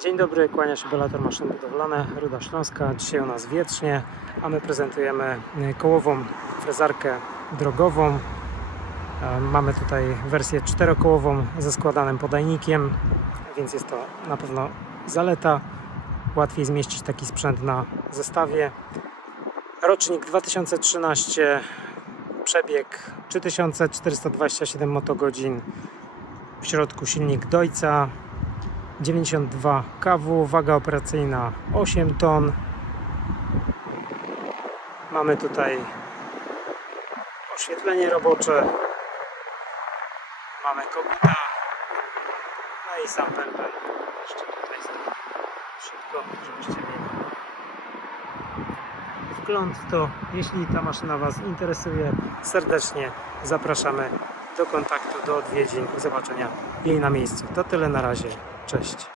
Dzień dobry, kłania się Belator Maszyny Budowlane, Ruda Śląska. Dzisiaj u nas wietrznie, a my prezentujemy y, kołową frezarkę drogową. E, Mamy tutaj wersję czterokołową ze składanym podajnikiem, więc jest to na pewno zaleta. Łatwiej zmieścić taki sprzęt na zestawie. Rocznik 2013, przebieg 3427 motogodzin. W środku silnik Deutza 92 kW, waga operacyjna 8 ton. Mamy tutaj oświetlenie robocze. Mamy koguta. No i sam pępel. Jeszcze tutaj szybko, żebyście mieli wgląd to. Jeśli ta maszyna Was interesuje, serdecznie zapraszamy do kontaktu, do odwiedzin i zobaczenia jej na miejscu. To tyle na razie. Cześć.